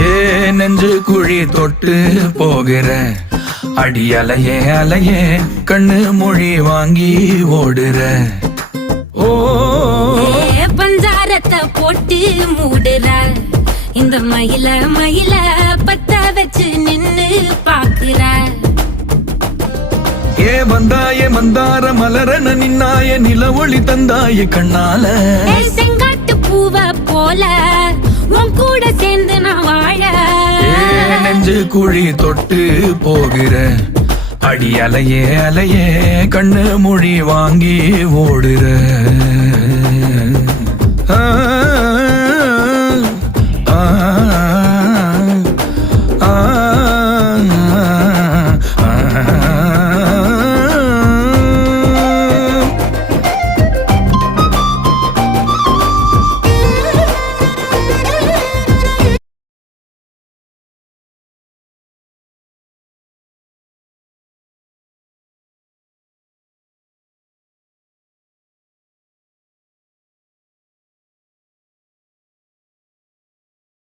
ஏ நெஞ்சு குழி தொட்டு போகிற அடி அலையே அலையே கண்ணு மொழி வாங்கி ஓடுற. ஓ பஞ்சாரத்தை போட்டு மூடுற இந்த மயில மயில பத்த வச்சு நின்னு பாக்குற. ஏ வந்தாய மந்தார மலரன நின்னாய நில ஒளி தந்தாய கண்ணால. செங்காட்டு பூவ போல உன் கூட சேர்ந்து நான் வாழ. நெஞ்சு குழி தொட்டு போகிற அடி அலையே அலையே கண்ணு மொழி வாங்கி ஓடுற. ஆ ஆ